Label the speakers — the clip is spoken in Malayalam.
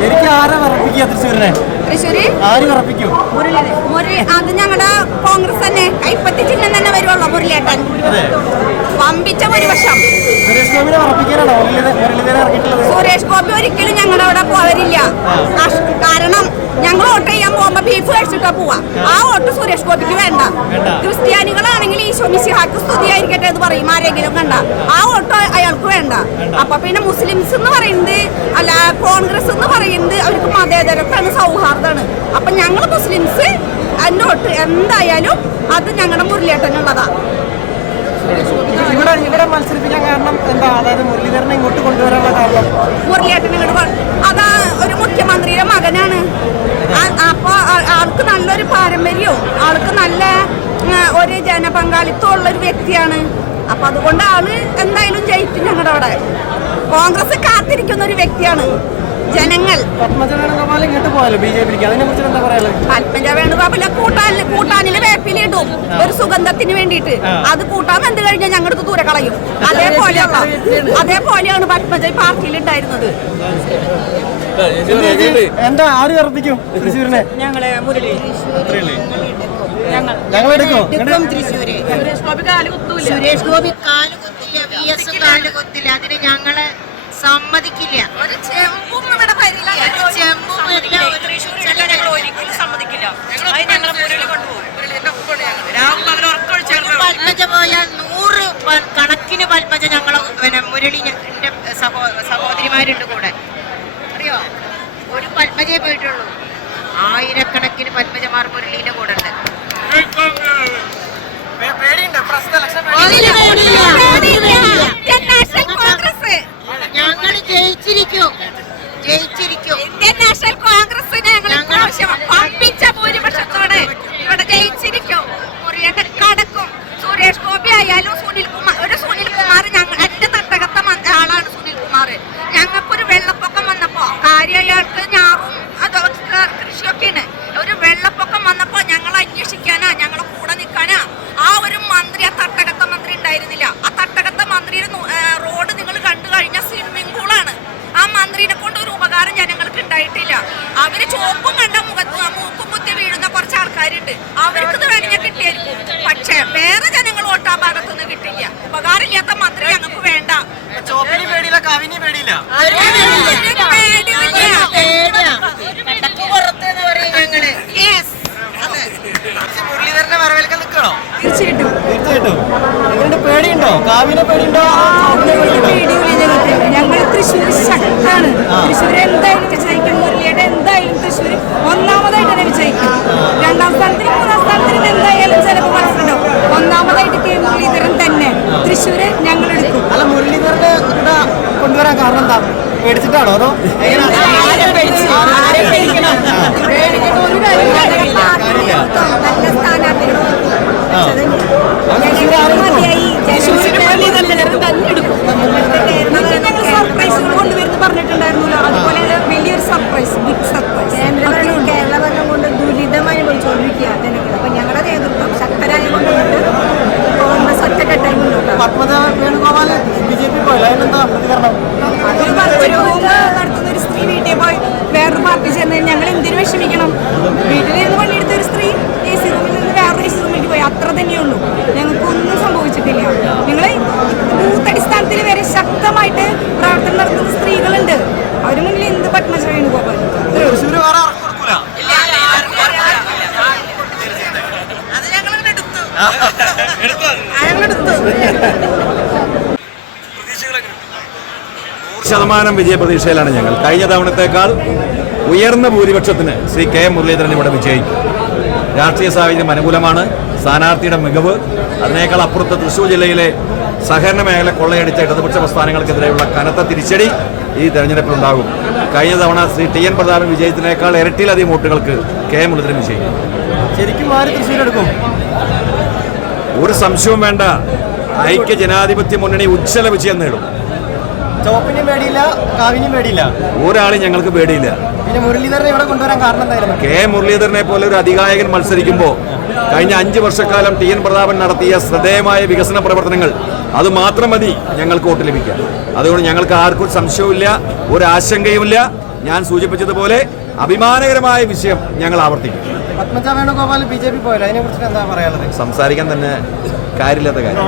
Speaker 1: ശരിക്കും ആരെ വിറപ്പിക്കുക തൃശ്ശൂരിനെ?
Speaker 2: തൃശ്ശൂര്?
Speaker 1: ആര് വിറപ്പിക്കും?
Speaker 2: മുരളി. അത് ഞങ്ങളുടെ കോൺഗ്രസ് തന്നെ. കൈപ്പത്തി ചിഹ്നം തന്നെ വരുള്ളൂ മുരളിയേട്ടൻ. പമ്പിച്ച ഭൂരിപക്ഷം.
Speaker 1: സുരേഷ്
Speaker 2: ഗോപി ഒരിക്കലും ഞങ്ങളുടെ അവിടെ പോവരില്ല കാരണം ഞങ്ങൾ വോട്ട് ചെയ്യാൻ പോകുമ്പോ ബീഫ് കഴിച്ചിട്ടാ പോവാ. ആ. വോട്ട് സുരേഷ് ഗോപിക്ക് വേണ്ട.
Speaker 1: വേണ്ട.
Speaker 2: മിശിഹാക്ക് സ്തുതിയായിരിക്കട്ടെ എന്ന് പറയും. ആരെങ്കിലും കണ്ട ആ വോട്ട് അയാൾക്ക് വേണ്ട. അപ്പൊ പിന്നെ മുസ്ലിംസ് എന്ന് പറയുന്നത് അല്ല കോൺഗ്രസ് എന്ന് പറയുന്നത് അവർക്ക് മതേതരത്വമാണ് സൗഹാർദ്ദമാണ്. അപ്പൊ ഞങ്ങൾ മുസ്ലിംസ് അതിന്റെ വോട്ട് എന്തായാലും അത് ഞങ്ങളുടെ മുരളിയേട്ടനുള്ളതാ
Speaker 1: ഇവിടെ ഇവിടെ മത്സരിപ്പിക്കാൻ കാരണം എന്താ? അതായത് മുരളീധരനെ ഇങ്ങോട്ട് കൊണ്ടുവരാനുള്ള കാരണം
Speaker 2: മുരളിയേട്ടൻ ഇങ്ങോട്ട് കൊ- അതാ ഒരു മുഖ്യമന്ത്രിയുടെ മകനാണ്. അപ്പൊ ആൾക്ക് നല്ലൊരു പാരമ്പര്യവും ആൾക്ക് നല്ല ഒരു ജനപങ്കാളിത്തം ഉള്ള ഒരു വ്യക്തിയാണ്. അപ്പൊ അതുകൊണ്ട് ആൾ എന്തായാലും ജയിക്കും ഞങ്ങളുടെ അവിടെ. കോൺഗ്രസ് കാത്തിരിക്കുന്ന ഒരു വ്യക്തിയാണ്. ജനങ്ങൾ.
Speaker 1: പത്മജ
Speaker 2: വേണുഗോപാല കൂട്ടാനിൽ കൂട്ടാനിൽ വേപ്പിലിടും ഒരു സുഗന്ധത്തിന് വേണ്ടിയിട്ട്. അത് കൂട്ടാൻ എന്ത് കഴിഞ്ഞാൽ ഞങ്ങൾക്ക് ദൂരെ കളയും. അതേപോലെയുള്ള അതേപോലെയാണ് പത്മജ പാർട്ടിയിൽ ഉണ്ടായിരുന്നത്
Speaker 1: എന്താ ആര് വിറപ്പിക്കും തൃശ്ശൂരിനെ?
Speaker 2: ഞങ്ങളെ മുരളി.
Speaker 1: ഞങ്ങൾ. എടുക്കും?
Speaker 3: തൃശ്ശൂര്. സുരേഷ് ഗോപി കാൽ കൊത്തില്ല വി എസ് കാൽ കൊത്തില്ല. അതിന് ഞങ്ങൾ സമ്മതിക്കില്ല.
Speaker 2: ഒരു ചെമ്പും ഇവിടെ സമ്മതിക്കില്ല.
Speaker 3: ഒരു പത്മജ പോയാൽ നൂറ് പ- കണക്കിന് പത്മജ ഞങ്ങളെ പിന്നെ മുരളിന്റെ സഹോ സഹോദരിമാരുണ്ട് കൂടെ അറിയോ ഒരു പത്മജയെ പോയിട്ടുള്ളൂ. ആയിരക്കണക്കിന് പത്മജമാർ മുരളീന്റെ കൂടെ ഉണ്ട്
Speaker 1: പേടിയുണ്ട്? പ്രശ്ന ലക്ഷം
Speaker 2: അവർക്ക് തന്നെ കിട്ടിയായിരിക്കും. പക്ഷേ വേറെ ജനങ്ങൾ വോട്ട് ആ ഭാഗത്തുനിന്ന് കിട്ടില്ല. ഉപകാരമില്ലാത്ത മന്ത്രി ഞങ്ങൾക്ക് വേണ്ട.
Speaker 1: ചോപ്പിനി പേടിയില്ല കവിനി പേടിയില്ല. മുരളീധരനെ വരവേൽക്കാൻ നിൽക്കണോ?
Speaker 2: തീർച്ചയായിട്ടും.
Speaker 1: തീർച്ചയായിട്ടും. നിങ്ങളുടെ പേടിയുണ്ടോ? കാവിനെ പേടിയുണ്ടോ?
Speaker 4: ഞങ്ങൾ തൃശ്ശൂർ ശക്താണ് തൃശ്ശൂർ എന്തായാലും വിജയിക്കും. മുരളിയുടെ എന്തായാലും തൃശ്ശൂർ ഒന്നാമതായിട്ട് തന്നെ വിജയിക്കും രണ്ടാം സ്ഥാനത്തിന് ഒന്നാമതായിട്ട് കെ മുരളീധരൻ തന്നെ. തൃശ്ശൂര് ഞങ്ങൾ എടുക്കും
Speaker 1: അല്ല മുരളീധരനെ ഇവിടെ കൊണ്ടുവരാൻ കാരണം എന്താ? പേടിച്ചിട്ടാണോ അതോ.
Speaker 2: നല്ല സ്ഥാനാർത്ഥികളെ
Speaker 1: ആ. അത് തൃശ്ശൂർ ആരും
Speaker 4: ഞങ്ങൾ സർപ്രൈസുകൾ കൊണ്ടുവരുന്നു പറഞ്ഞിട്ടുണ്ടായിരുന്നല്ലോ അതുപോലെ വലിയൊരു സർപ്രൈസ് ബിഗ് സർപ്രൈസ്
Speaker 5: കേരളഭരണം കൊണ്ട് ദുരിതം അനുഭവിച്ചുകൊണ്ടിരിക്കുക ജനങ്ങൾ അപ്പൊ ഞങ്ങളുടെ നേതൃത്വം ശക്തരായ കൊണ്ടുകൊണ്ട് കോൺഗ്രസ് ഒറ്റക്കെട്ടായി മുന്നോട്ട്
Speaker 1: Padmaja Venugopal B J P പോയില്ല അതിനെന്താ പ്രതികരണം
Speaker 4: ഒരു നടത്തുന്ന ഒരു സ്ത്രീ വീട്ടിൽ പോയി വേറൊരു പാർട്ടി ചെന്ന് ഞങ്ങൾ എന്തിനു വിഷമിക്കണം? വീട്ടിലിരുന്ന് പണിയെടുത്ത ഒരു സ്ത്രീ ഈ സി നിന്ന് വേറൊരു എ പോയി. അത്ര തന്നെയുള്ളൂ ഞങ്ങൾക്കൊന്നും സംഭവിച്ചിട്ടില്ല. നിങ്ങൾ ബൂത്ത് വരെ ശക്തമായിട്ട് പ്രവർത്തനം നടത്തുന്ന സ്ത്രീകളുണ്ട്. അവർ മുന്നിൽ എന്ത് പത്മശ്രീ വേണുഗോപാൽ
Speaker 1: തൃശ്ശൂർ വേറെ ആർക്കും കൊടുക്കൂല
Speaker 6: നൂറ് ശതമാനം വിജയപ്രതീക്ഷയിലാണ് ഞങ്ങൾ. കഴിഞ്ഞ തവണത്തേക്കാൾ ഉയർന്ന ഭൂരിപക്ഷത്തിന് ശ്രീ കെ മുരളീധരൻ ഇവിടെ വിജയിക്കും രാഷ്ട്രീയ സാഹചര്യം അനുകൂലമാണ്. സ്ഥാനാർത്ഥിയുടെ മികവ് അതിനേക്കാൾ അപ്പുറത്ത് തൃശ്ശൂർ ജില്ലയിലെ സഹകരണ മേഖല കൊള്ളയടിച്ച ഇടതുപക്ഷ പ്രസ്ഥാനങ്ങൾക്കെതിരെയുള്ള കനത്ത തിരിച്ചടി ഈ തെരഞ്ഞെടുപ്പിൽ ഉണ്ടാകും. കഴിഞ്ഞ തവണ ശ്രീ ടി എൻ പ്രതാപൻ വിജയത്തിനേക്കാൾ ഇരട്ടിയിലധികം വോട്ടുകൾക്ക് കെ മുരളീധരൻ വിജയിക്കും
Speaker 1: ശരിക്കും ആര് എടുക്കും?
Speaker 6: ഒരു സംശയവും വേണ്ട. ഐക്യ ജനാധിപത്യ മുന്നണി ഉജ്ജ്വല വിജയം നേടും.
Speaker 1: ചോപ്പിനും പേടിയില്ല കാവിനും പേടിയില്ല.
Speaker 6: ഒരാളും ഞങ്ങൾക്ക് പേടിയില്ല.
Speaker 1: പിന്നെ മുരളീധരനെ ഇവിടെ കൊണ്ടുവരാൻ കാരണം എന്തായിരുന്നു?
Speaker 6: കെ മുരളീധരനെ പോലെ ഒരു അധികായകൻ മത്സരിക്കുമ്പോൾ കഴിഞ്ഞ അഞ്ച് വർഷക്കാലം ടി എൻ പ്രതാപൻ നടത്തിയ ശ്രദ്ധേയമായ വികസന പ്രവർത്തനങ്ങൾ അത് മാത്രം മതി ഞങ്ങൾക്ക് വോട്ട് ലഭിക്കുക അതുകൊണ്ട് ഞങ്ങൾക്ക് ആർക്കും സംശയവുമില്ല ഒരു ആശങ്കയുമില്ല. ഞാൻ സൂചിപ്പിച്ചതുപോലെ അഭിമാനകരമായ വിഷയം ഞങ്ങൾ ആവർത്തിക്കും.
Speaker 1: Padmaja Venugopal B J P പോയല്ലോ അതിനെ കുറിച്ച് എന്താ പറയാനുള്ളത്?
Speaker 6: സംസാരിക്കാൻ തന്നെ കാര്യമില്ലാത്ത കാര്യം.